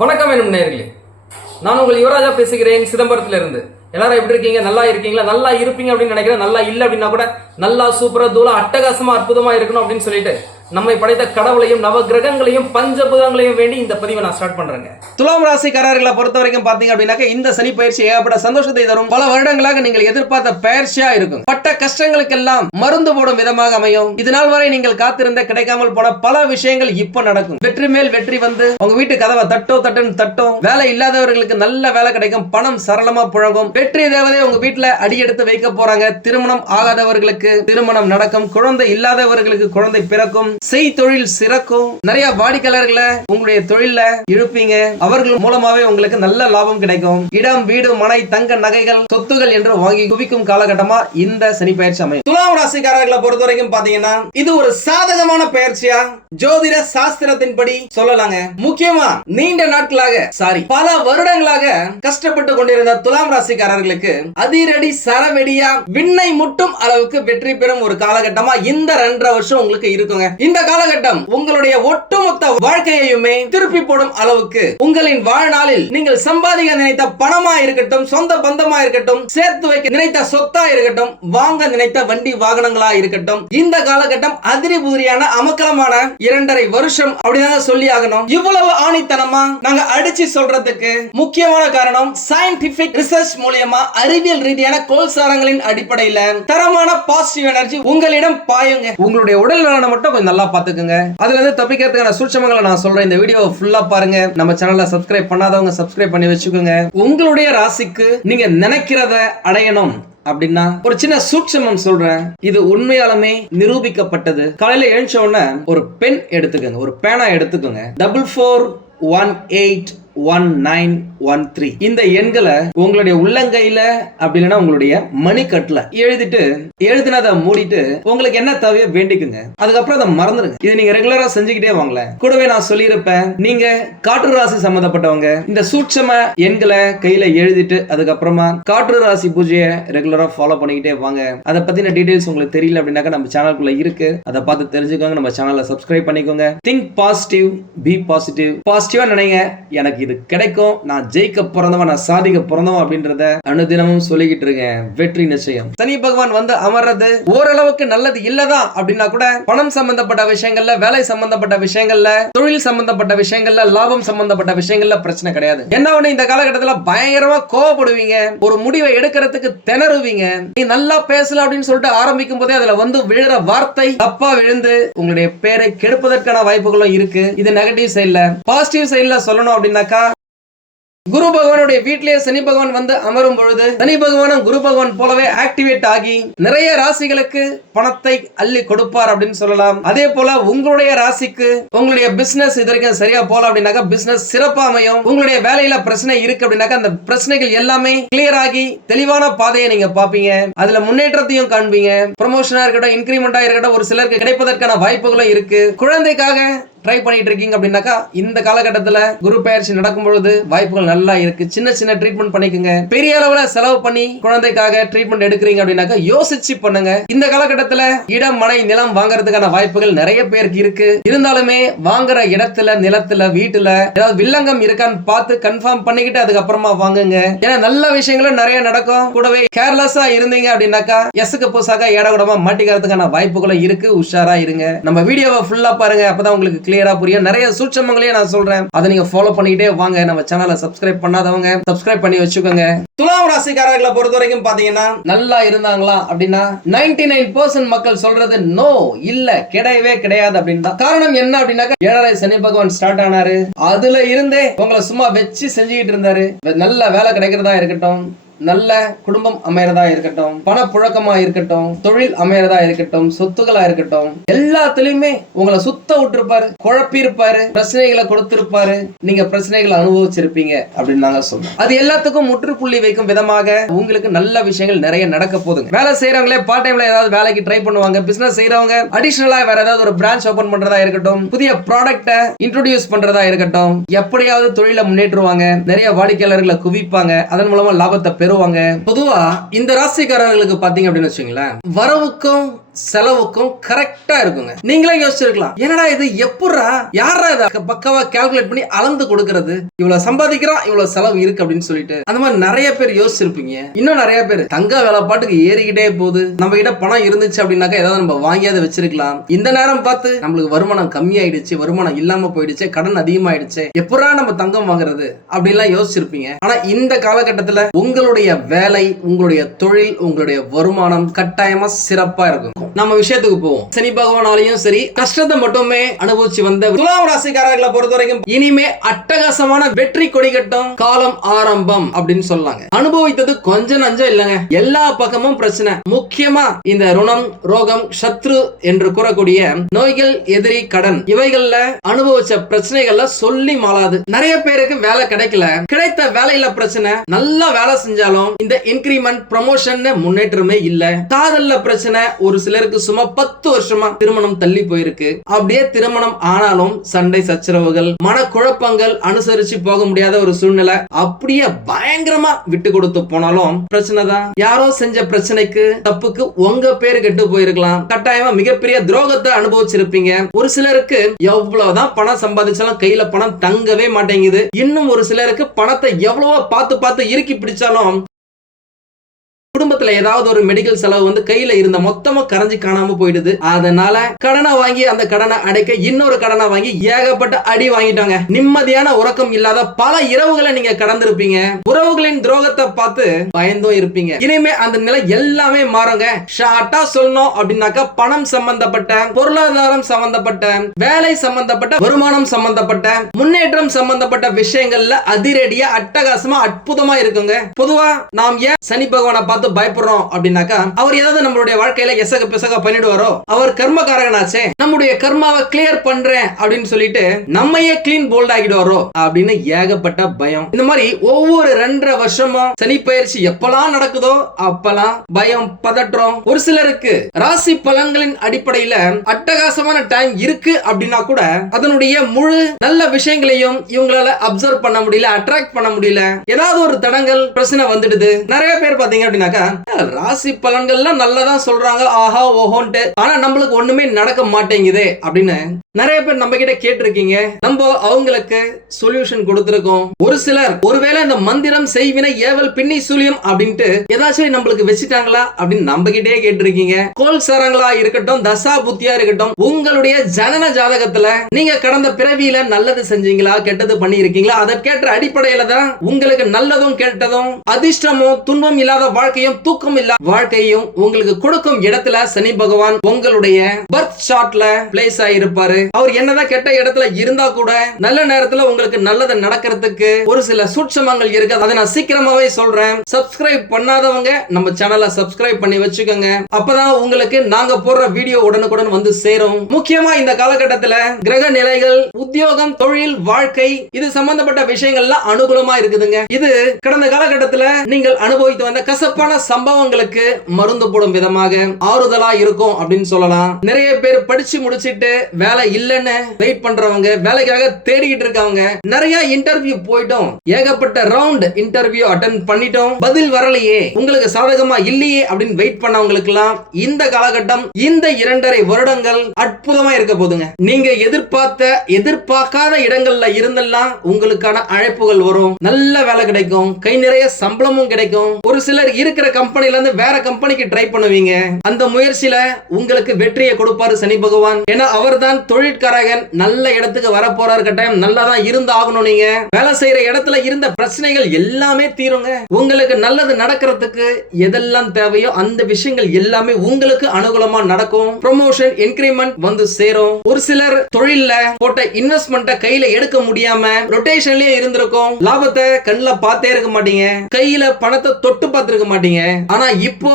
வணக்கம் எனும் நேயர்களே, நான் உங்கள் யுவராஜா பேசுகிறேன் சிதம்பரத்திலிருந்து. எல்லாரும் எப்படி இருக்கீங்க? நல்லா இருக்கீங்களா? நல்லா இருப்பீங்க அப்படின்னு நினைக்கிறேன். நல்லா இல்ல அப்படின்னா கூட நல்லா சூப்பரா தூளா அட்டகாசமா அற்புதமா இருக்கணும் அப்படின்னு சொல்லிட்டு நம்மை படைத்த கடவுளையும் நவ கிரகங்களையும் பஞ்சபூதங்களையும் வேண்டி இந்த பதிவை நான் ஸ்டார்ட் பண்றேங்க. துலாம் ராசிக்காரர்களை பொறுத்த வரைக்கும் பாத்தீங்க அப்படின்னாக்க இந்த சனி பயிற்சி ஏகப்பட்ட சந்தோஷத்தை தரும். பல வருடங்களாக நீங்கள் எதிர்பார்த்த பயிற்சியா இருக்கும். பட்ட கஷ்டங்களுக்கெல்லாம் மருந்து போடும் விதமாக அமையும். இதனால் வரை நீங்கள் காத்திருந்த கிடைக்காமல் போன பல விஷயங்கள் இப்ப நடக்கும். வெற்றி மேல் வெற்றி வந்து உங்க வீட்டு கதவை தட்டும். வேலை இல்லாதவர்களுக்கு நல்ல வேலை கிடைக்கும். பணம் சரளமா புழங்கும். வெற்றி தேவதை உங்க வீட்டுல அடியெடுத்து வைக்க போறாங்க. திருமணம் ஆகாதவர்களுக்கு திருமணம் நடக்கும். குழந்தை இல்லாதவர்களுக்கு குழந்தை பிறக்கும். செய் தொழில் சிறக்கும். நிறைய வாடிக்கையாளர்களை உங்களுடைய தொழில இழுப்பீங்க. அவர்கள் மூலமாவே உங்களுக்கு நல்ல லாபம் கிடைக்கும். இடம், வீடு, மனை, தங்க நகைகள், சொத்துகள் என்று வாங்கி குவிக்கும் காலகட்டமா இந்த சனி பயிற்சி அமையும். துலாம் ராசிக்காரர்களை பொறுத்த வரைக்கும் பாத்தீங்கன்னா இது ஒரு சாதகமான பயிற்சியா ஜோதிட சாஸ்திரத்தின்படி சொல்லலாங்க. முக்கியமா நீண்ட நாட்களாக பல வருடங்களாக கஷ்டப்பட்டு கொண்டிருந்த துலாம் ராசிக்காரர்களுக்கு அதிரடி சரவெடியா விண்ணை முட்டும் அளவுக்கு வெற்றி பெறும் ஒரு காலகட்டமா இந்த 2.5 வருஷம் உங்களுக்கு இருக்குங்க. இந்த காலகட்டம் உங்களுடைய ஒட்டுமொத்த வாழ்க்கையுமே திருப்பி போடும் அளவுக்கு உங்களின் வாழ்நாளில் நீங்கள் சம்பாதிக்க நினைத்த பணமா இருக்கட்டும், சொந்த பந்தமா இருக்கட்டும், சேர்த்து வைக்க நினைத்த சொத்தா இருக்கட்டும், வாங்க நினைத்த வண்டி வாகனங்களா இருக்கட்டும், இந்த காலகட்டம் அதிரிபுதிரியான அமக்கலமான 2.5 வருஷம் அப்படிதாங்க சொல்லி ஆகணும். இவ்வளவு ஆணித்தனமா நாங்க அடிச்சு சொல்றதுக்கு முக்கியமான காரணம் சயின்டிபிக் ரிசர்ச் மூலமா அறிவியல் ரீதியான கோல்சாரங்களின் அடிப்படையில் தரமான பாசிட்டிவ் எனர்ஜி உங்களிடம் பாயுங்க. உங்களுடைய உடல் நலனை மட்டும் கொஞ்சம் நல்லா பாத்துக்கங்க. அதுல இருந்து தப்பிக்கிறதுக்கான சூட்சமங்களை நான் சொல்றேன். இந்த வீடியோவை ஃபுல்லா பாருங்க. நம்ம சேனலை சப்ஸ்கிரைப் பண்ணாதவங்க சப்ஸ்கிரைப் பண்ணி வச்சுக்கோங்க. உங்களுடைய ராசிக்கு நீங்க நினைக்கிறத அடையணும் அப்படின்னா ஒரு சின்ன சூட்சமம் சொல்றேன். இது உண்மையாலுமே நிரூபிக்கப்பட்டது. காலையில எழுந்த உடனே ஒரு பென் எடுத்துக்கோங்க, ஒரு பேனா எடுத்துக்கோங்க. 44181913 இந்த எண்களை உங்களுடைய உள்ளங்கையில அப்படி இல்லைன்னா உங்களுடைய மணிக்கட்டுல எழுதிட்டு எழுதினதை மூடிட்டு உங்களுக்கு என்ன தேவையோ வேண்டிக்குங்க. அதுக்கப்புறம் அதை மறந்துடுங்க. இதை நீங்க ரெகுலரா செஞ்சுக்கிட்டே வாங்கல. கூடவே நான் சொல்லியிருப்பேன், நீங்க காற்று ராசி சம்பந்தப்பட்டவங்க இந்த சூட்சம எண்களை கையில எழுதிட்டு அதுக்கப்புறமா காற்று ராசி பூஜையை ரெகுலரா ஃபாலோ பண்ணிக்கிட்டே வாங்க. அதை பத்தின டீடைல்ஸ் உங்களுக்கு தெரியல அப்படின்னாக்க நம்ம சேனலுக்குள்ள இருக்கு. அதை பார்த்து தெரிஞ்சுக்கோங்க. நம்ம சேனலை சப்ஸ்கிரைப் பண்ணிக்கோங்க. Think positive, be positive. பாசிட்டிவா நினைங்க. எனக்கு இது கிடைக்கும், நான் ஜெயிக்க பிறந்தவன், நான் சாதிக்க பிறந்தவன் அப்படின்றத அனுதினமும் சொல்லிக்கிட்டு இருக்கேன். வெற்றி நிச்சயம். சனி பகவான் வந்து அமர்றது ஓரளவுக்கு நல்லது இல்லதான் அப்படின்னா கூட பணம் சம்பந்தப்பட்ட விஷயங்கள்ல, வேலை சம்பந்தப்பட்ட விஷயங்கள்ல, தொழில் சம்பந்தப்பட்ட விஷயங்கள்ல, லாபம் சம்பந்தப்பட்ட விஷயங்கள்ல பிரச்சனை கிடையாது. என்ன ஒண்ணு, இந்த காலகட்டத்தில் பயங்கரமா கோவப்படுவீங்க. ஒரு முடிவை எடுக்கிறதுக்கு திணறுவீங்க. நீ நல்லா பேசல அப்படின்னு சொல்லிட்டு ஆரம்பிக்கும் போதே அதுல வந்து விழுற வார்த்தை தப்பா விழுந்து உங்களுடைய பேரை கெடுப்பதற்கான வாய்ப்புகளும் இருக்கு. இது நெகட்டிவ் சைட்ல. பாசிட்டிவ் சைட்ல சொல்லணும் அப்படின்னாக்கா, குரு பகவானுடைய வீட்டிலேயே சனி பகவான் வந்து அமரும் பொழுது சனி பகவானும் குரு பகவான் போலவே ஆக்டிவேட் ஆகி நிறைய ராசிகளுக்கு பணத்தை அள்ளி கொடுப்பார் அப்படின்னு சொல்லலாம். அதே போல உங்களுடைய ராசிக்கு உங்களுடைய பிசினஸ் இது வரைக்கும் சரியா போல அப்படின்னாக்கா பிசினஸ் சிறப்பா அமையும். உங்களுடைய வேலையில பிரச்சனை இருக்கு அப்படின்னாக்கா அந்த பிரச்சனைகள் எல்லாமே கிளியர் ஆகி தெளிவான பாதையை நீங்க பாப்பீங்க. அதுல முன்னேற்றத்தையும் காண்பீங்க. ப்ரமோஷனா இருக்கட்டும், இன்கிரிமெண்டா இருக்கட்டும், ஒரு சிலருக்கு கிடைப்பதற்கான வாய்ப்புகளும் இருக்கு. குழந்தைக்காக ட்ரை பண்ணிட்டு இருக்கீங்க அப்படின்னாக்கா இந்த காலகட்டத்துல குரு பயிற்சி நடக்கும் பொழுது வாய்ப்புகள் நல்லா இருக்கு. சின்ன சின்ன ட்ரீட்மெண்ட் பண்ணிக்கோங்க. பெரிய அளவுல செலவு பண்ணி குழந்தைக்காக ட்ரீட்மெண்ட் எடுக்கிறீங்க அப்படின்னாக்கா யோசிச்சு பண்ணுங்க. இந்த காலகட்டத்துல இடம், மனை, நிலம் வாங்குறதுக்கான வாய்ப்புகள் நிறைய பேருக்கு இருக்கு. இருந்தாலுமே வாங்குற இடத்துல, நிலத்துல, வீட்டுல ஏதாவது வில்லங்கம் இருக்கான்னு பார்த்து கன்ஃபார்ம் பண்ணிக்கிட்டு அதுக்கப்புறமா வாங்குங்க. ஏன்னா நல்ல விஷயங்களும் நிறைய நடக்கும். கூடவே கேர்லெஸ்ஸா இருந்தீங்க அப்படின்னாக்கா எஸ்க்கு புதுசாக ஏடகுடமா மாட்டிக்கிறதுக்கான வாய்ப்புகளும் இருக்கு. உஷாரா இருங்க. நம்ம வீடியோவை ஃபுல்லா பாருங்க. அப்பதான் உங்களுக்கு கிளியரா புரியும். நிறைய சூட்சமங்களையும் நான் சொல்றேன். அதை நீங்க ஃபாலோ பண்ணிட்டே வாங்க. நம்ம சேனலை சப்ஸ்கிரைப் பண்ணாதவங்க சப்ஸ்கிரைப் பண்ணி வச்சுக்கோங்க. துலாம் ராசிக்காரர்களை பொறுத்த வரைக்கும் பாத்தீங்கன்னா நல்லா இருந்தாங்களா அப்படின்னா 99% மக்கள் சொல்றது நோ, இல்ல, கிடையவே கிடையாது அப்படின்னு தான். காரணம் என்ன அப்படின்னாக்கா 7.5 சனி பகவான் ஸ்டார்ட் ஆனாரு. அதுல இருந்தே உங்களை சும்மா வச்சு செஞ்சுக்கிட்டு இருந்தாரு. நல்ல வேலை கிடைக்கிறதா இருக்கட்டும், நல்ல குடும்பம் அமையறதா இருக்கட்டும், பணப்புழக்கமா இருக்கட்டும், தொழில் அமையறதா இருக்கட்டும், சொத்துக்களா இருக்கட்டும், எல்லாத்துலயுமே உங்களை சுத்த விட்டுருப்பாரு, குழப்பி இருப்பாரு, பிரச்சனைகளை கொடுத்திருப்பாரு. நீங்க பிரச்சனைகளை அனுபவிச்சிருப்பீங்க அப்படின்னு நாங்க சொல்றோம். அது எல்லாத்துக்கும் முற்றுப்புள்ளி வைக்கும் விதமாக உங்களுக்கு நல்ல விஷயங்கள் நிறைய நடக்க போகுதுங்க. வேலை செய்யறவங்களே பார்ட் டைம்ல ஏதாவது வேலைக்கு ட்ரை பண்ணுவாங்க. பிசினஸ் செய்யறவங்க அடிஷனலா வேற ஏதாவது ஒரு பிரான்ச் ஓபன் பண்றதா இருக்கட்டும், புதிய ப்ராடக்ட்டை இன்ட்ரோடியூஸ் பண்றதா இருக்கட்டும், எப்படியாவது தொழில முன்னேற்றுவாங்க. நிறைய வாடிக்கையாளர்களை குவிப்பாங்க. அதன் மூலமா லாபத்தை பெறுவாங்க. பொதுவா இந்த ராசிக்காரர்களுக்கு பாத்தீங்க அப்படின்னு வச்சுங்களேன், வரவுக்கும் செலவுக்கும் கரெக்டா இருக்குங்க. நீங்களே யோசிச்சிருக்கலாம், என்னடா இது எப்படா யாரா இத பக்காவா கால்குலேட் பண்ணி அளந்து கொடுக்கிறது, இவ்வளவு சம்பாதிக்கிறான் இவ்வளவு செலவு இருக்கு அப்படின்னு சொல்லிட்டு அந்த மாதிரி நிறைய பேர் யோசிச்சிருப்பீங்க. இன்னும் நிறைய பேர் தங்க வேலை பாட்டுக்கு ஏறிக்கிட்டே போகுது, நம்ம கிட்ட பணம் இருந்துச்சு அப்படின்னாக்கா ஏதாவது நம்ம வாங்கியாவது வச்சிருக்கலாம், இந்த நேரம் பார்த்து நம்மளுக்கு வருமானம் கம்மியாயிடுச்சு, வருமானம் இல்லாம போயிடுச்சு, கடன் அதிகமாயிடுச்சு, எப்படா நம்ம தங்கம் வாங்குறது அப்படின்லாம் யோசிச்சிருப்பீங்க. ஆனா இந்த காலகட்டத்துல உங்களுடைய வேலை, உங்களுடைய தொழில், உங்களுடைய வருமானம் கட்டாயமா சிறப்பா இருக்கும். நம்ம விஷயத்துக்கு போவோம். சனி பகவானாலையும் சரி கஷ்டத்தை மட்டுமே அனுபவிச்சு வந்த துலாம் ராசிக்காரர்களை பொறுத்த வரைக்கும் இனிமே அட்டகாசமான வெற்றி கொடி கட்டும் காலம் ஆரம்பம் அப்படின்னு சொல்லாங்க. அனுபவித்தது கொஞ்சம் நஞ்சம் இல்லங்க, எல்லா பக்கமும் பிரச்சனை. முக்கியமா இந்த ருணம், ரோகம், சத்ரு என்று கூறக்கூடிய நோய்கள், எதிரி, கடன், இவைகள்ல அனுபவிச்ச பிரச்சனைகள்ல சொல்லி மாளாது. நிறைய பேருக்கு வேலை கிடைக்கல, கிடைத்த வேலையில பிரச்சனை, நல்லா வேலை செஞ்சாலும் இந்த இன்கிரிமெண்ட், ப்ரமோஷன் முன்னேற்றமே இல்ல. காதல்ல பிரச்சனை, ஒரு சிலருக்கு சும்மா 10 வருஷமா திருமணம் தள்ளி போயிருக்கு. அப்படியே திருமணம் ஆனாலும் சண்டை சச்சரவுகள், மனக்குழப்பங்கள், அனுசரிச்சு போக முடியாத ஒரு சூழ்நிலை, அப்படியே பயங்கரமா விட்டு கொடுத்து போனாலும் பிரச்சனை தான். யாரோ செஞ்ச பிரச்சனைக்கு, தப்புக்கு உங்க பேரு கெட்டு போயிருக்கலாம். கட்டாயமா மிகப்பெரிய துரோகத்தை அனுபவிச்சிருப்பீங்க. ஒரு சிலருக்கு எவ்வளவுதான் பணம் சம்பாதிச்சாலும் கையில பணம் தங்கவே மாட்டேங்குது. இன்னும் ஒரு சிலருக்கு பணத்தை எவ்வளவோ பார்த்து பார்த்து இறுக்கி பிடிச்சாலும் குடும்பத்துல ஏதாவது ஒரு மெடிக்கல் செலவு வந்து கையில இருந்த மொத்தமா கரைஞ்சி காணாம போயிடுது. அதனால கடனை வாங்கி அந்த கடனை அடைக்க இன்னொரு கடனை வாங்கி ஏகப்பட்ட அடி வாங்கிட்டாங்க. நிம்மதியான உறக்கம் இல்லாத பல இரவுகளை நீங்க கடந்திருப்பீங்க. உறவுகளின் துரோகத்தை பார்த்து பயந்தும் இருப்பீங்க. இனிமே அந்த நிலை எல்லாமே மாறுங்க. ஷார்ட்டா சொல்லணும் அப்படின்னாக்கா, பணம் சம்பந்தப்பட்ட, பொருளாதாரம் சம்பந்தப்பட்ட, வேலை சம்பந்தப்பட்ட, வருமானம் சம்பந்தப்பட்ட, முன்னேற்றம் சம்பந்தப்பட்ட விஷயங்கள்ல அதிரடியா அட்டகாசமா அற்புதமா இருக்குங்க. பொதுவா நாம் ஏன் சனி பகவானை பார்த்து பயப்படுறோம் அப்படின்னாக்கா, அவர் ஏதாவது நம்மளுடைய வாழ்க்கையில எசக பிசக பண்ணிடுவாரோ, அவர் கர்மகாரகனாச்சே, நம்முடைய கர்மாவை கிளியர் பண்றேன் அப்படின்னு சொல்லிட்டு நம்மையே கிளீன் போல்ட் ஆகிடுவாரோ அப்படின்னு ஏகப்பட்ட பயம். இந்த மாதிரி ஒவ்வொரு 2.5 வருஷமும் சனி பயிற்சி எப்பெல்லாம் நடக்குதோ அப்பெல்லாம் பயம், பதற்றம். ஒரு சிலருக்கு ராசி பலன்களின் அடிப்படையில அட்டகாசமான டைம் இருக்கு அப்படின்னா கூட அதனுடைய முழு நல்ல விஷயங்களையும் இவங்களால அப்சர்வ் பண்ண முடியல, அட்ராக்ட் பண்ண முடியல. ஏதாவது ஒரு தடங்கள், பிரச்சனை வந்துடுது. நிறைய பேர் பாத்தீங்க அப்படின்னா ராசி பலன்கள்லாம் நல்லதான் சொல்றாங்க, ஆஹா ஓஹோன்ட்டு, ஆனா நம்மளுக்கு ஒண்ணுமே நடக்க மாட்டேங்குது அப்படின்னு நிறைய பேர் நம்ம கிட்ட கேட்டிருக்கீங்க. நம்ம அவங்களுக்கு சொல்யூஷன் கொடுத்திருக்கோம். ஒரு சிலர் ஒருவேளை இந்த மந்திரம், செய்வினை, ஏவல், பின்னி சூலியம் அப்படின்ட்டு ஏதாச்சும் நம்மளுக்கு வச்சுட்டாங்களா அப்படின்னு நம்ம கிட்டே கேட்டிருக்கீங்க. கோல் சாரங்களா இருக்கட்டும், தசா புத்தியா இருக்கட்டும், உங்களுடைய ஜனன ஜாதகத்துல நீங்க கடந்த பிறவியில நல்லது செஞ்சீங்களா, கெட்டது பண்ணி இருக்கீங்களா, அதற்கேற்ற அடிப்படையில தான் உங்களுக்கு நல்லதும் கெட்டதும், அதிர்ஷ்டமும் துன்பம் இல்லாத வாழ்க்கையும், தூக்கம் இல்ல வாழ்க்கையும் உங்களுக்கு கொடுக்கும் இடத்துல சனி பகவான் உங்களுடைய பர்த் சார்ட்ல பிளேஸ் ஆயிருப்பாரு. அவர் என்னதான் கெட்ட இடத்துல இருந்தா கூட நல்ல நேரத்துல உங்களுக்கு நல்லது நடக்கிறதுக்கு ஒரு சில சூட்சமங்கள் இருக்கு. அதை நான் சீக்கிரமாவே சொல்றேன். சப்ஸ்கிரைப் பண்ணாதவங்க நம்ம சேனலை சப்ஸ்கிரைப் பண்ணி வச்சுக்கோங்க. அப்பதான் உங்களுக்கு நாங்க போடுற வீடியோ உடனுக்குடன் வந்து சேரும். முக்கியமா இந்த காலகட்டத்துல கிரக நிலைகள், உத்தியோகம், தொழில், வாழ்க்கை இது சம்பந்தப்பட்ட விஷயங்கள்லாம் அனுகூலமா இருக்குதுங்க. இது கடந்த காலகட்டத்துல நீங்கள் அனுபவித்து வந்த கசப்பான சம்பவங்களுக்கு மருந்து போடும் விதமாக ஆறுதலா இருக்கும் அப்படின்னு சொல்லலாம். நிறைய பேர் படிச்சு முடிச்சிட்டு வேலை இல்லன்னு வெயிட் பண்றவங்க, வேலைக்காக தேடிக்கிட்டு இருக்கவங்க, நிறைய இன்டர்வியூ போயிட்டோம், ஏகப்பட்ட ரவுண்ட் இன்டர்வியூ அட்டெண்ட் பண்ணிட்டோம், பதில் வரலையே, உங்களுக்கு சாதகமா இல்லையே அப்படின்னு வெயிட் பண்ணவங்களுக்கு எல்லாம் இந்த காலகட்டம், இந்த 2.5 வருடங்கள் அற்புதமா இருக்க போதுங்க. நீங்க எதிர்பார்க்காத இடங்கள்ல இருந்தெல்லாம் உங்களுக்கான அழைப்புகள் வரும், நல்ல வேலை கிடைக்கும், கை நிறைய சம்பளமும் கிடைக்கும். ஒரு சிலர் இருக்கிற கம்பெனில இருந்து வேற கம்பெனிக்கு ட்ரை பண்ணுவீங்க. அந்த முயற்சியில உங்களுக்கு வெற்றியை கொடுப்பாரு சனி பகவான். ஏன்னா அவர் தான் தொழிற்காரகன். நல்ல இடத்துக்கு வர போறாரு. கட்டாயம் நல்லா தான் இருந்து ஆகணும். நீங்க வேலை செய்யற இடத்துல இருந்த பிரச்சனைகள் எல்லாமே தீருங்க. உங்களுக்கு நல்லது நடக்கிறதுக்கு எதெல்லாம் தேவையோ அந்த விஷயங்கள் எல்லாமே உங்களுக்கு அனுகூலமா நடக்கும். ப்ரமோஷன், இன்கிரிமெண்ட் வந்து சேரும். ஒரு சிலர் தொழில்ல போட்ட இன்வெஸ்ட்மெண்ட்டை கையில எடுக்க முடியாம ரொட்டேஷன்லயே இருந்திருக்கும். லாபத்தை கண்ணுல பார்த்தே இருக்க மாட்டீங்க, கையில பணத்தை தொட்டு பார்த்திருக்க மாட்டீங்க. ஆனா இப்போ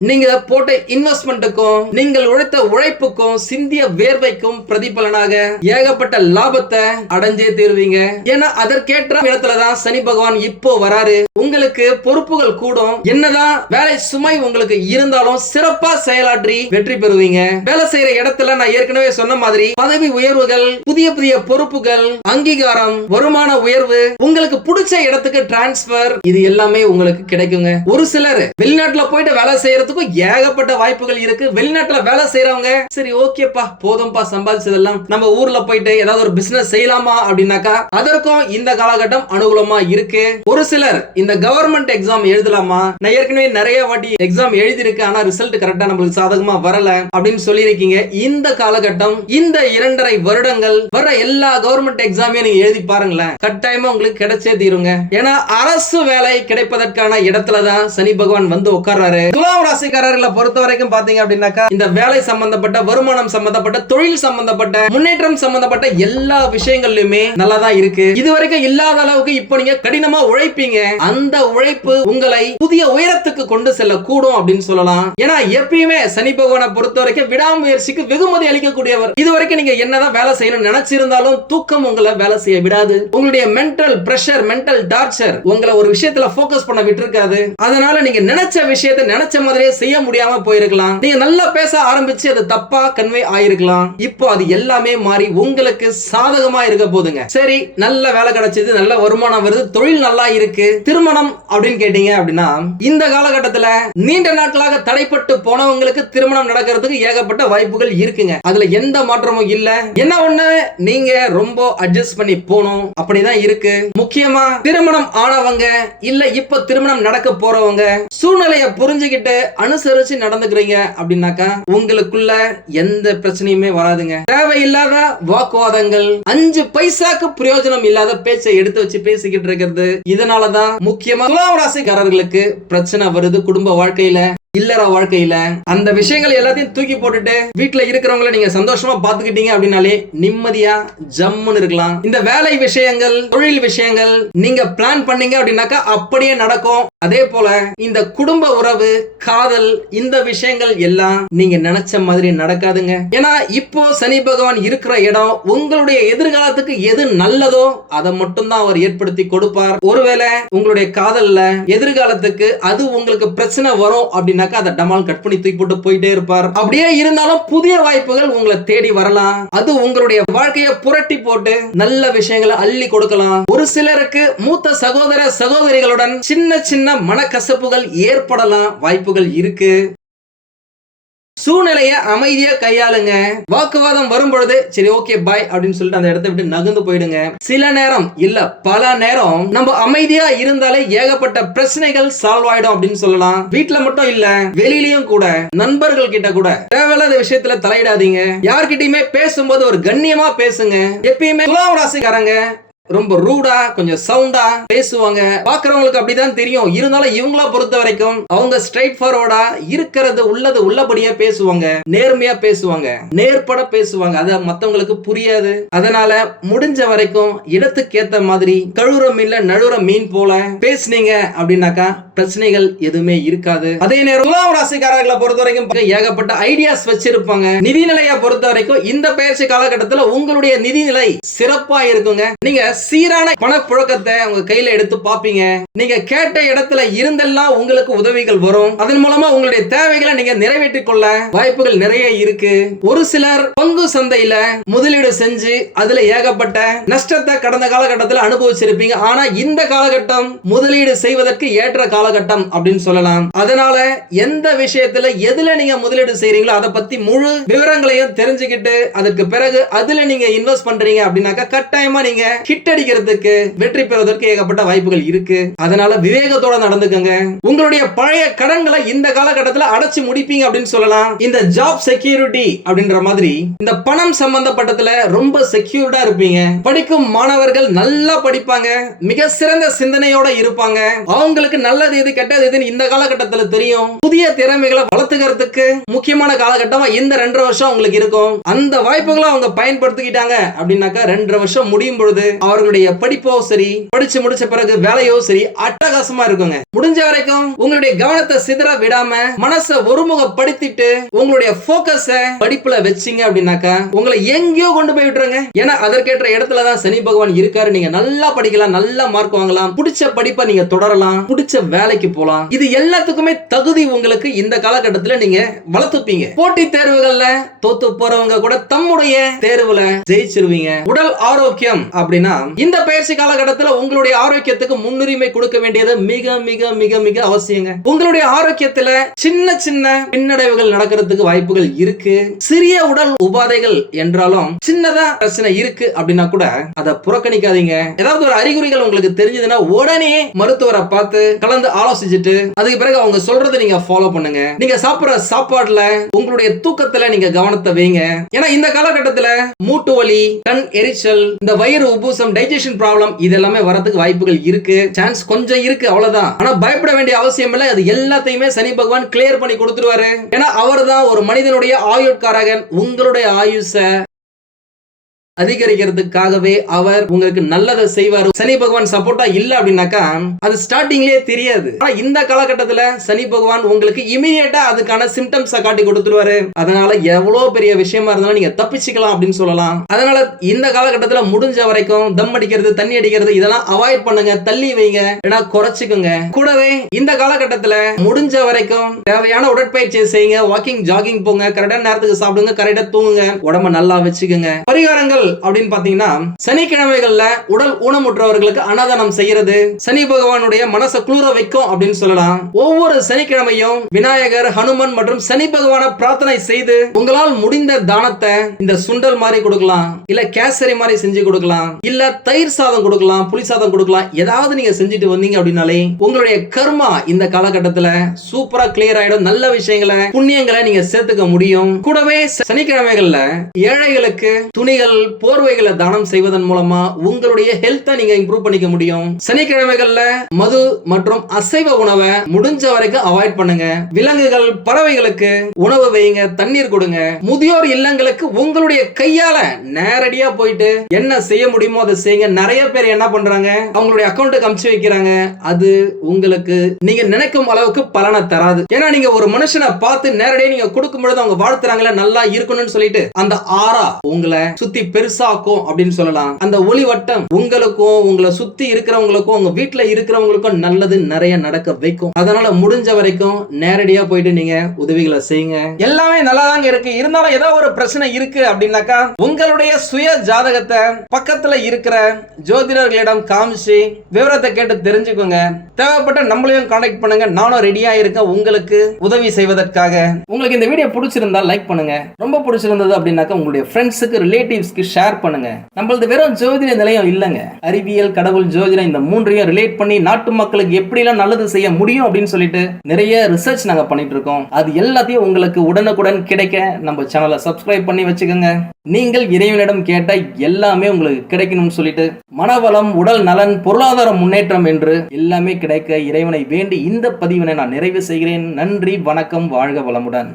நீங்க போட்ட இன்வெஸ்ட்மெண்ட்டுக்கும், நீங்கள் உழைத்த உழைப்புக்கும், சிந்திய வேர்வைக்கும் பிரதிபலனாக ஏகப்பட்ட லாபத்தை அடைஞ்சே தீருவீங்க. ஏன்னா அதற்கேற்ற இடத்துலதான் சனி பகவான் இப்போ வராரு. உங்களுக்கு உங்களுக்கு பொறுப்புகள் கூடும். என்னதான் வேலை சுமை உங்களுக்கு இருந்தாலும் சிறப்பா செயலாற்றி வெற்றி பெறுவீங்க. வேலை செய்யற இடத்துல நான் ஏற்கனவே சொன்ன மாதிரி பதவி உயர்வுகள், புதிய புதிய பொறுப்புகள், அங்கீகாரம், வருமான உயர்வு, உங்களுக்கு பிடிச்ச இடத்துக்கு டிரான்ஸ்பர், இது எல்லாமே உங்களுக்கு கிடைக்குங்க. ஒரு சிலர் வெளிநாட்டுல போயிட்டு வேலை செய்யறதுக்கும் ஏகப்பட்ட வாய்ப்புகள் இருக்கு. வெளிநாட்டுல வேலை செய்யறவங்க சரி ஓகேப்பா போதும்பா சம்பாதிச்சதெல்லாம் நம்ம ஊர்ல போயிட்டு ஏதாவது ஒரு பிசினஸ் செய்யலாமா அப்படின்னாக்கா அதற்கும் இந்த காலகட்டம் அனுகூலமா இருக்கு. ஒரு சிலர் இந்த கவர்மெண்ட் எக்ஸாம் எழுதலாமா, நான் ஏற்கனவே நிறைய வாட்டி எக்ஸாம் எழுதிருக்கு ஆனா ரிசல்ட் கரெக்டா நம்மளுக்கு சாதகமா வரல அப்படின்னு சொல்லியிருக்கீங்க. இந்த காலகட்டம் இந்த 2.5 வருடங்கள் வர எல்லா கவர்மெண்ட் எக்ஸாமையும் நீங்க எழுதி பாருங்களேன், கட்டாயமா உங்களுக்கு கிடைச்சே தீருங்க. ஏன்னா அரசு வேலை கிடைப்பதற்கான இடத்துலதான் சனி பகவான் வந்து உட்கார்றாரு. துலாம் ராசிக்காரர்களை பொறுத்த வரைக்கும் பாத்தீங்க அப்படின்னாக்கா இந்த வேலை சம்பந்தப்பட்ட, வருமானம் சம்பந்தப்பட்ட, தொழில் சம்பந்தப்பட்ட, முன்னேற்றம் சம்பந்தப்பட்ட எல்லா விஷயங்கள்லயுமே நல்லா தான் இருக்கு. இது வரைக்கும் இல்லாத அளவுக்கு இப்போ நீங்க கடினமா உழைப்பீங்க. அந்த உழைப்பு உங்களை புதிய உயரத்துக்கு கொண்டு செல்ல கூடும் அப்படின்னு சொல்லலாம். ஏன்னா எப்பயுமே சனி பகவானை பொறுத்த வரைக்கும் விடாமுயற்சிக்கு வெகுமதி அளிக்கக்கூடியவர். இது வரைக்கும் நீங்க என்னதான் வேலை செய்யணும்னு நினைச்சிருந்தாலும் தூக்கம் உங்களை வேலை செய்ய விடாது. உங்களுடைய மென்டல் பிரஷர், மென்டல் டார்ச்சர் உங்களை ஒரு விஷயத்துல போக்கஸ் பண்ண விட்டுருக்காது. அதனால நீங்க நினைச்ச விஷயத்தை நினைச்ச மாதிரியே செய்ய முடியாம போயிருக்கலாம். நீங்க நல்லா பேச ஆரம்பிச்சு அது தப்பா கன்வே ஆயிருக்கலாம். இப்போ அது எல்லாமே மாறி உங்களுக்கு சாதகமா இருக்க போதுங்க. சரி, நல்ல வேலை கிடைச்சது, நல்ல வருமானம் வருது, தொழில் நல்லா இருக்கு, திருமணம் அப்படின்னு கேட்டீங்க அப்படின்னா இந்த காலகட்டத்துல நீண்ட நாட்களாக தடைப்பட்டு போனவங்களுக்கு திருமணம் நடக்கிறதுக்கு ஏகப்பட்ட வாய்ப்புகள் இருக்குங்க. அதுல எந்த மாற்றமும் இல்ல. என்ன ஒண்ணு, நீங்க ரொம்ப அட்ஜஸ்ட் பண்ணி போகணும், அப்படிதான் இருக்கு. முக்கியமா திருமணம் ஆனவங்க இல்ல இப்ப திருமணம் நடக்க போறவங்க சூழ்நிலையை புரிஞ்சுக்கிட்டு அனுசரிச்சு நடந்துக்கிறீங்க அப்படின்னாக்கா உங்களுக்குள்ள எந்த பிரச்சனையுமே வராதுங்க. தேவையில்லாத வாக்குவாதங்கள், 5 பைசாக்கு பிரயோஜனம் இல்லாத பேச்சை எடுத்து வச்சு பேசிக்கிட்டு இருக்கிறது, இதனாலதான் முக்கியமா துலாம் ராசிக்காரர்களுக்கு பிரச்சனை வருது குடும்ப வாழ்க்கையில, இல்லற வாழ்க்கையில. அந்த விஷயங்கள் எல்லாத்தையும் தூக்கி போட்டுட்டு வீட்டுல இருக்கிறவங்களை நீங்க சந்தோஷமா பாத்துக்கிட்டீங்க அப்படின்னாலே நிம்மதியா ஜம்முன்னு இருக்கலாம். இந்த வேலை விஷயங்கள், தொழில் விஷயங்கள் நீங்க பிளான் பண்ணீங்க அப்படின்னாக்கா அப்படியே நடக்கும். அதே போல இந்த குடும்ப உறவு, காதல், இந்த விஷயங்கள் எல்லாம் நீங்க நினைச்ச மாதிரி நடக்காதுங்க. ஏன்னா இப்போ சனி பகவான் இருக்கிற இடம் உங்களுடைய எதிர்காலத்துக்கு எது நல்லதோ அதை மட்டும் தான் அவர் ஏற்படுத்தி கொடுப்பார். ஒருவேளை உங்களுடைய காதல்ல எதிர்காலத்துக்கு அது உங்களுக்கு பிரச்சனை வரும் அப்படின்னா அதை டமால் கட் பண்ணி தூக்கி போட்டு போயிட்டே இருப்பார். அப்படியே இருந்தாலும் புதிய வாய்ப்புகள் உங்களை தேடி வரலாம். அது உங்களுடைய வாழ்க்கையை புரட்டி போட்டு நல்ல விஷயங்களை அள்ளி கொடுக்கலாம். ஒரு சிலருக்கு மூத்த சகோதர சகோதரிகளுடன் சின்ன சின்ன மனக்கசப்புகள் ஏற்படலாம், வாய்ப்புகள் இருக்கு. சூழ்நிலையை அமைதியா கையாளுங்க. வாக்குவாதம் வரும் பொழுது சரி ஓகே பாய் அப்படின்னு சொல்லிட்டு அந்த இடத்தை விட்டு நகர்ந்து போயிடுங்க. சில நேரம் இல்ல பல நேரம் நம்ம அமைதியா இருந்தாலே ஏகப்பட்ட பிரச்சனைகள் சால்வ் ஆயிடும் அப்படின்னு சொல்லலாம். வீட்டுல மட்டும் இல்ல, வெளியிலயும் கூட, நண்பர்கள் கிட்ட கூட தேவையில்லாத விஷயத்துல தலையிடாதீங்க. யார்கிட்டயுமே பேசும்போது ஒரு கண்ணியமா பேசுங்க. எப்பயுமே துலாம் ராசிக்காரங்க ரொம்ப ரூடா, கொஞ்சம் சவுண்டா பேசுவாங்க. பாக்குறவங்களுக்கு அப்படிதான் தெரியும். இருந்தாலும் இவங்கள பொறுத்த வரைக்கும் அவங்க ஸ்ட்ரைட் ஃபார்வர்டா இருக்கிறது உள்ளது உள்ளபடியா பேசுவாங்க, நேர்மையா பேசுவாங்க, நேர்பட பேசுவாங்க. அது மத்தவங்களுக்கு புரியாது. அதனால முடிஞ்ச வரைக்கும் இடத்துக்கு ஏத்த மாதிரி கழுவுற மீன்ல நழுவுற மீன் போல பேசுனீங்க அப்படின்னாக்கா பிரச்சனைகள் எதுவுமே இருக்காது. அதே நேரம் துலாம் ராசிக்காரர்களை பொறுத்த வரைக்கும் ஏகப்பட்ட ஐடியாஸ் வச்சிருப்பாங்க. நிதிநிலையை பொறுத்த வரைக்கும் இந்த பயிற்சி காலகட்டத்தில் உங்களுடைய நிதிநிலை சிறப்பா இருக்குங்க. நீங்க சீரான பணப்புழக்கத்தை உங்க கையில எடுத்து பாப்பீங்க. நீங்க கேட்ட இடத்துல இருந்தெல்லாம் உங்களுக்கு உதவிகள் வரும். அதன் மூலமா உங்களுடைய தேவைகளை நீங்க நிறைவேற்றிக் கொள்ள வாய்ப்புகள் நிறைய இருக்கு. ஒரு சிலர் பங்கு சந்தையில முதலீடு செஞ்சு அதுல ஏகப்பட்ட நஷ்டத்தை கடந்த காலகட்டத்தில் அனுபவிச்சிருப்பீங்க. ஆனா இந்த காலகட்டம் முதலீடு செய்வதற்கு ஏற்ற காலகட்டம் அப்படின்னு சொல்லலாம். அதனால எந்த விஷயத்துல எதுல நீங்க முதலீடு செய்றீங்களோ அதை பத்தி முழு விவரங்களையும் தெரிஞ்சுக்கிட்டு அதற்கு பிறகு அதுல நீங்க இன்வெஸ்ட் பண்றீங்க அப்படின்னாக்கா கட்டாயமா நீங்க ஹிட் அடிக்கிறதுக்கு, வெற்றி பெறுவதற்கு ஏகப்பட்ட வாய்ப்புகள் இருக்கு. அதனால விவேகத்தோட நடந்துக்கங்க. உங்களுடைய பழைய கடன்களை இந்த காலகட்டத்தில் அடைச்சு முடிப்பீங்க அப்படின்னு சொல்லலாம். இந்த ஜாப் செக்யூரிட்டி அப்படின்ற மாதிரி இந்த பணம் சம்பந்தப்பட்டதுல ரொம்ப செக்யூர்டா இருப்பீங்க. படிக்கும் மாணவர்கள் நல்லா படிப்பாங்க, மிக சிறந்த சிந்தனையோட இருப்பாங்க. அவங்களுக்கு நல்லது நல்லது எது கெட்டது எதுன்னு இந்த காலகட்டத்துல தெரியும். புதிய திறமைகளை வளர்த்துக்கிறதுக்கு முக்கியமான காலகட்டமா இந்த 2.5 வருஷம் உங்களுக்கு இருக்கும். அந்த வாய்ப்புகளை அவங்க பயன்படுத்திக்கிட்டாங்க அப்படின்னாக்கா 2.5 வருஷம் முடியும் பொழுது அவர்களுடைய படிப்போ சரி, படிச்சு முடிச்ச பிறகு வேலையோ சரி அட்டகாசமா இருக்குங்க. முடிஞ்ச வரைக்கும் உங்களுடைய கவனத்தை சிதற விடாம மனசை ஒருமுகப்படுத்திட்டு உங்களுடைய போக்கஸ படிப்புல வச்சீங்க அப்படின்னாக்கா உங்களை எங்கேயோ கொண்டு போய் விட்டுருங்க. ஏன்னா அதற்கேற்ற இடத்துலதான் சனி பகவான் இருக்காரு. நீங்க நல்லா படிக்கலாம், நல்லா மார்க் வாங்கலாம், பிடிச்ச படிப்பை நீங்க தொடரலாம், பிடிச்ச வேலைக்கு போலாம். இது எல்லாத்துக்குமே தகுதி உங்களுக்கு இந்த காலகட்டத்தில் நீங்க வளர்த்துப்பீங்க. போட்டி தேர்வுகள்ல தோத்து போறவங்க கூட தம்முடைய தேர்வுல ஜெயிச்சிருவீங்க. உடல் ஆரோக்கியம் அப்படின்னா இந்த பயிற்சி காலகட்டத்தில் உங்களுடைய ஆரோக்கியத்துக்கு முன்னுரிமை கொடுக்க வேண்டியது மிக மிக மிக மிக அவசியங்க. உங்களுடைய ஆரோக்கியத்துல சின்ன சின்ன பின்னடைவுகள் நடக்கிறதுக்கு வாய்ப்புகள் இருக்கு. சிறிய உடல் உபாதைகள் என்றாலும் சின்னதா பிரச்சனை இருக்கு அப்படின்னா கூட அதை புறக்கணிக்காதீங்க. ஏதாவது ஒரு அறிகுறிகள் உங்களுக்கு தெரிஞ்சதுன்னா உடனே மருத்துவரை பார்த்து கலந்து ஆலோசிச்சுட்டு அதுக்கு பிறகு அவங்க சொல்றதை நீங்க ஃபாலோ பண்ணுங்க. நீங்க சாப்பிடுற சாப்பாடுல உங்களுடைய தூக்கத்துல நீங்க கவனத்தை வைங்க. ஏன்னா இந்த காலகட்டத்துல மூட்டு வலி, கண் எரிச்சல், இந்த வயிறு உபூசம், டைஜஷன் ப்ராப்ளம் இதெல்லாமே வரதுக்கு வாய்ப்புகள் இருக்கு. சான்ஸ் கொஞ்சம் இருக்கு, அவ்வளவுதான். ஆனா பயப்பட வேண்டிய அவசியம் இல்லை. அது எல்லாத்தையுமே சனி பகவான் கிளியர் பண்ணி கொடுத்துருவாரு. ஏன்னா அவர் தான் ஒரு மனிதனுடைய ஆயுட்காரகன். உங்களுடைய ஆயுச அதிகரிக்கிறதுக்காகவே அவர் உங்களுக்கு நல்லதை செய்வார். சனி பகவான் சப்போர்ட்டா இல்ல அப்படின்னாக்கா அது ஸ்டார்டிங்லயே தெரியாது. ஆனா இந்த காலகட்டத்துல சனி பகவான் உங்களுக்கு இமிடியேட்டா அதுக்கான சிம்டம்ஸை காட்டி கொடுத்துருவாரு. அதனால எவ்வளவு பெரிய விஷயமா இருந்தாலும் நீங்க தப்பிச்சுக்கலாம் அப்படின்னு சொல்லலாம். அதனால இந்த காலகட்டத்துல முடிஞ்ச வரைக்கும் தம் அடிக்கிறது, தண்ணி அடிக்கிறது இதெல்லாம் அவாய்ட் பண்ணுங்க, தள்ளி வைங்க, ஏன்னா குறைச்சிக்கோங்க. கூடவே இந்த காலகட்டத்துல முடிஞ்ச வரைக்கும் தேவையான உடற்பயிற்சியை செய்யுங்க. வாக்கிங், ஜாகிங் போங்க, கரெக்டான நேரத்துக்கு சாப்பிடுங்க, கரெக்டா தூங்குங்க, உடம்ப நல்லா வச்சுக்கோங்க. பரிகாரங்கள் அப்படின்னு பாத்தீங்கன்னா சனிக்கிழமைகள்ல உடல் ஊனமுற்றவர்களுக்கு அன்னதானம் செய்யறது சனி பகவானுடைய மனசை குளிர வைக்கும் அப்படின்னு சொல்லலாம். ஒவ்வொரு சனிக்கிழமையும் விநாயகர், ஹனுமன் மற்றும் சனி பகவான பிரார்த்தனை செய்து உங்களால் முடிந்த தானத்தை இந்த சுண்டல் மாதிரி கொடுக்கலாம், இல்ல கேசரி மாதிரி செஞ்சு கொடுக்கலாம், இல்ல தயிர் சாதம் கொடுக்கலாம், புளி சாதம் கொடுக்கலாம். ஏதாவது நீங்க செஞ்சுட்டு வந்தீங்க அப்படின்னாலே உங்களுடைய கர்மா இந்த காலகட்டத்துல சூப்பரா கிளியர் ஆயிடும். நல்ல விஷயங்களை, புண்ணியங்களை நீங்க சேர்த்துக்க முடியும். கூடவே சனிக்கிழமைகள்ல ஏழைகளுக்கு துணிகள், போர்வைகளை தானம் செய்வதன் மூலமா உங்களுடைய ஹெல்த்தை நீங்க இம்ப்ரூவ் பண்ணிக்க முடியும். சனிக்கிழமைகள்ல மது மற்றும் அசைவ உணவை முடிஞ்ச வரைக்கும் அவாய்ட் பண்ணுங்க. விலங்குகள், பறவைகளுக்கு உணவு வைங்க, தண்ணீர் கொடுங்க. முதியோர் இல்லங்களுக்கு உங்களுடைய கையால நேரடியா போயிட்டு என்ன செய்ய முடியுமோ அதை செய்யுங்க. நிறைய பேர் என்ன பண்றாங்க, அவங்களுடைய அக்கௌண்ட்டுக்கு அனுப்பிச்சு வைக்கிறாங்க. அது உங்களுக்கு நீங்க நினைக்கும் அளவுக்கு பலனை தராது. ஏன்னா நீங்க ஒரு மனுஷனை பார்த்து நேரடியா நீங்க கொடுக்கும் பொழுது அவங்க வாழ்த்துறாங்களே நல்லா இருக்கணும்னு சொல்லிட்டு அந்த ஆரா உங்களை சுத்தி பெருசாக்கும் அப்படின்னு சொல்லலாம். அந்த ஒளி வட்டம் உங்களுக்கும் உங்களை சுத்தி இருக்கிறவங்களுக்கும் உங்க வீட்டுல இருக்கிறவங்களுக்கும் நல்லது நிறைய நடக்க வைக்கும். அதனால முடிஞ்ச வரைக்கும் நேரடியா போயிட்டு நீங்க உதவிகளை செய்யுங்க. எல்லாமே நல்லா தாங்க இருக்கு. இருந்தாலும் ஏதோ ஒரு பிரச்சனை இருக்கு அப்படின்னாக்கா உங்களுடைய சுய ஜாதகத்தை பக்கத்துல இருக்கிற ஜோதிடர்களிடம் காமிச்சு விவரத்தை கேட்டு தெரிஞ்சுக்கோங்க. தேவைப்பட்ட நம்மளையும் கான்டாக்ட் பண்ணுங்க. நானும் ரெடியா இருக்கேன் உங்களுக்கு உதவி செய்வதற்காக. உங்களுக்கு இந்த வீடியோ பிடிச்சிருந்தா லைக் பண்ணுங்க. ரொம்ப பிடிச்சிருந்தது அப்படின்னாக்கா உங்களுடைய ஃப்ரெண்ட்ஸுக்கு, ரிலேட்டிவ்ஸ்க்கு ஷேர் பண்ணுங்க. நம்மளது வெறும் ஜோதிட நிலையம் இல்லங்க, அறிவியல், கடவுள், ஜோதிடம் இந்த மூன்றையும் ரிலேட் பண்ணி நாட்டு மக்களுக்கு எப்படி எல்லாம் நல்லது செய்ய முடியும் அப்படின்னு சொல்லிட்டு நிறைய ரிசர்ச் நாங்க பண்ணிட்டு இருக்கோம். அது எல்லாத்தையும் உங்களுக்கு உடனுக்குடன் கிடைக்க நம்ம சேனலை சப்ஸ்கிரைப் பண்ணி வச்சுக்கோங்க. நீங்கள் இறைவனிடம் கேட்ட எல்லாமே உங்களுக்கு கிடைக்கணும்னு சொல்லிட்டு மனவளம், உடல் நலன், பொருளாதார முன்னேற்றம் என்று எல்லாமே கிடைக்க இறைவனை வேண்டி இந்த பதிவினை நான் நிறைவு செய்கிறேன். நன்றி, வணக்கம், வாழ்க வளமுடன்.